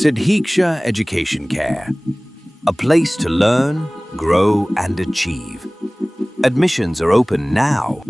Sidhiksha Education Care, a place to learn, grow, and achieve. Admissions are open now.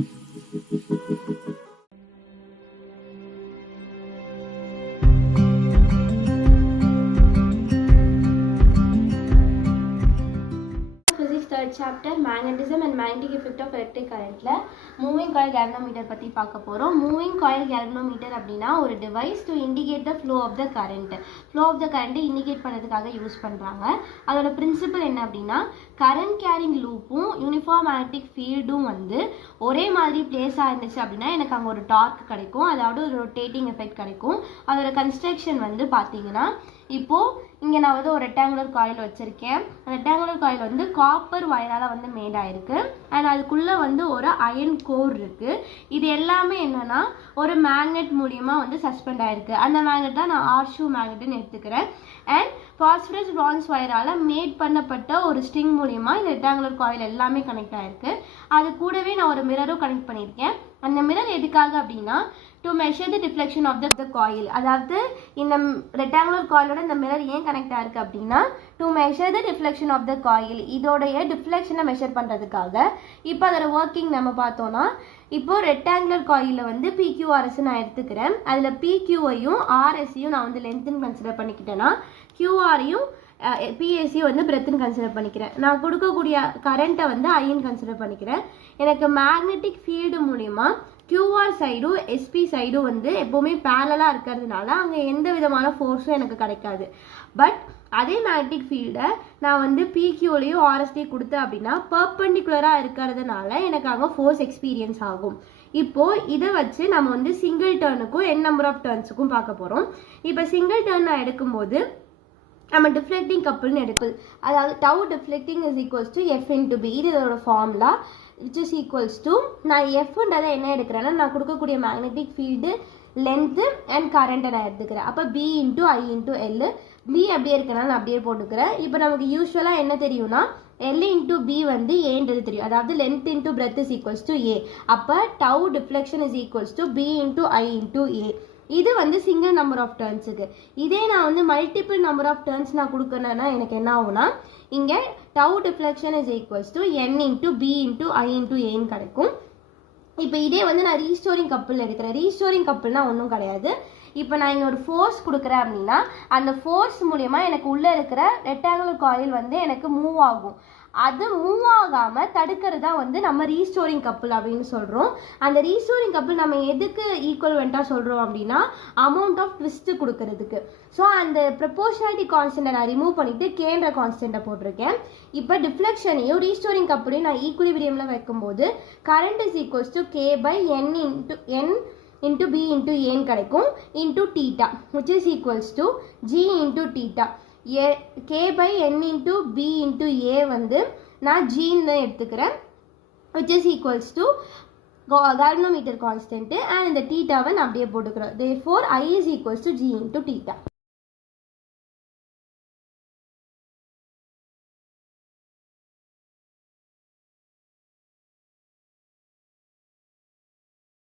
Physics third chapter magnetism and magnetic effect of electric current la moving coil galvanometer பத்தி பார்க்க போறோம். Moving coil galvanometer அப்படினா ஒரு device to indicate the flow of the current. Flow of the current indicate பண்றதுக்காக use பண்றாங்க. அதோட principal என்ன அப்படினா current carrying loopம் uniform magnetic fieldம் வந்து ஒரே மாதிரி பிளேஸ் ஆயிருந்துச்சு அப்படினா எனக்கு அங்க ஒரு டார்க் கிடைக்கும். அதாவது ஒரு ரொட்டேட்டிங் எஃபெக்ட் கிடைக்கும். அதோட கன்ஸ்ட்ரக்ஷன் வந்து பாத்தீங்கன்னா இப்போ இங்க நான் வந்து ஒரு ரெக்டாங்குலர் காயில் வச்சிருக்கேன். ரெக்டாங்குலர் காயில் வந்து காப்பர் வயரால வந்து மேட் ஆயிருக்கு. அண்ட் அதுக்குள்ள வந்து ஒரு அயன் கோர் இருக்கு. இது எல்லாமே என்னன்னா ஒரு மேக்னெட் மூலமா வந்து சஸ்பெண்ட் ஆயிருக்கு. அந்த மேக்னெட் தான் நான் ஆர்ஷூ மேக்னெட்னு எடுத்துக்கிறேன். அண்ட் பாஸ்பரஸ் பிரான்ஸ் வயரால மேட் பண்ணப்பட்ட ஒரு ஸ்ட்ரிங் மூலமா இந்த ரெக்டாங்குலர் காயில் எல்லாமே கனெக்ட் ஆயிருக்கு. அது கூடவே நான் ஒரு மிரரும் கனெக்ட் பண்ணியிருக்கேன். அந்த மிரர் எதுக்காக அப்படின்னா to measure the deflection of the coil. அதாவது இந்த ரெக்டாங்குலர் காயிலோட இந்த மிரர் ஏன் கனெக்ட் ஆயிருக்கு அப்படின்னா to measure the deflection of the coil. இதோடைய டிஃப்ளெக்ஷனை மெஷர் பண்றதுக்காக. இப்போ அதோட ஒர்க்கிங் நம்ம பார்த்தோம்னா இப்போ ரெக்டாங்குலர் காயில வந்து PQRS நான் எடுத்துக்கிறேன். அதுல PQவையும் RSையும் நான் வந்து லென்த்னு கன்சிடர் பண்ணிக்கிட்டேன்னா QRையும் PSஐயும் வந்து பிரெத்னு கன்சிடர் பண்ணிக்கிறேன். நான் கொடுக்கக்கூடிய கரண்ட்டை வந்து ஐன்னு கன்சிடர் பண்ணிக்கிறேன். எனக்கு மேக்னெட்டிக் ஃபீல்டு மூலமா QR சைடும் SP சைடும் வந்து எப்போவுமே பேரலாக இருக்கிறதுனால அங்கே எந்த விதமான ஃபோர்ஸும் எனக்கு கிடைக்காது. பட் அதே மேக்னெட்டிக் ஃபீல்டை நான் வந்து PQலையும் RSலையும் கொடுத்தேன் அப்படின்னா பர்பெண்டிகுலராக இருக்கிறதுனால எனக்கு அங்கே ஃபோர்ஸ் எக்ஸ்பீரியன்ஸ் ஆகும். இப்போ இதை வச்சு நம்ம வந்து சிங்கிள் டர்னுக்கும் n நம்பர் ஆஃப் டர்ன்ஸுக்கும் பார்க்க போகிறோம். இப்போ சிங்கிள் டர்ன் நான் எடுக்கும்போது நம்ம டிஃப்ளெக்டிங் கப்புள்னு எடுக்குது. அதாவது tau deflecting is equals to F into P. இது இதோட formula which is equals to நான் Fன்றதை என்ன எடுக்கிறேன்னா நான் கொடுக்கக்கூடிய மேக்னெட்டிக் ஃபீல்டு லென்த்து அண்ட் கரண்ட்டை நான் எடுத்துக்கிறேன். அப்போ B into I into L. B அப்படியே இருக்கிறனால நான் அப்படியே போட்டுக்கிறேன். இப்போ நமக்கு யூஸ்வலாக என்ன தெரியும்னா L இன்ட்டு B வந்து ஏன்றது தெரியும். அதாவது length into breadth is equals to A. அப்போ tau deflection is equals to B into I into A. இது வந்து சிங்கிள் நம்பர் ஆஃப் டர்ன்ஸுக்கு. இதே நான் வந்து மல்டிபிள் நம்பர் ஆஃப் டர்ன்ஸ் நான் கொடுக்கணும்னா எனக்கு என்ன ஆகும்னா இங்கே tau deflection is equals to N into B into I into ஏன்னு கிடைக்கும். இப்போ இதே வந்து நான் ரீஸ்டோரிங் கப்புள் எடுக்கிறேன். ரீஸ்டோரிங் கப்புள்னா ஒன்றும் கிடையாது. இப்போ நான் இங்கே ஒரு ஃபோர்ஸ் கொடுக்குறேன் அப்படின்னா அந்த ஃபோர்ஸ் மூலமா எனக்கு உள்ளே இருக்கிற ரெக்டாங்குலர் காயில் வந்து எனக்கு மூவ் ஆகும். அது மூவ் ஆகாமல் தடுக்கிறது தான் வந்து நம்ம ரீஸ்டோரிங் கப்புள் அப்படின்னு சொல்கிறோம். அந்த ரீஸ்டோரிங் கப்புள் நம்ம எதுக்கு ஈக்குவல்வெண்ட்டாக சொல்கிறோம் அப்படின்னா அமௌண்ட் ஆஃப் ட்விஸ்ட்டு கொடுக்கறதுக்கு. ஸோ அந்த ப்ரொபோர்ஷனாலிட்டி கான்ஸ்டன்ட்டை நான் ரிமூவ் பண்ணிவிட்டு கேன்ற கான்ஸ்டன்ட்டை போட்டிருக்கேன். இப்போ டிஃப்ளெக்ஷனையும் ரீஸ்டோரிங் கப்புளையும் நான் ஈக்குலிபிரியமில் வைக்கும்போது current is equals to K by N into B into ஏன்னு கிடைக்கும் into theta which is equals to G into theta. K by N into B into A வந்து நான் Gன்னு எடுத்துக்கிறேன் which is equals to galvanometer constant and இந்த தீட்டாவை நான் அப்படியே போட்டுக்கிறேன். Therefore I is equals to G into theta.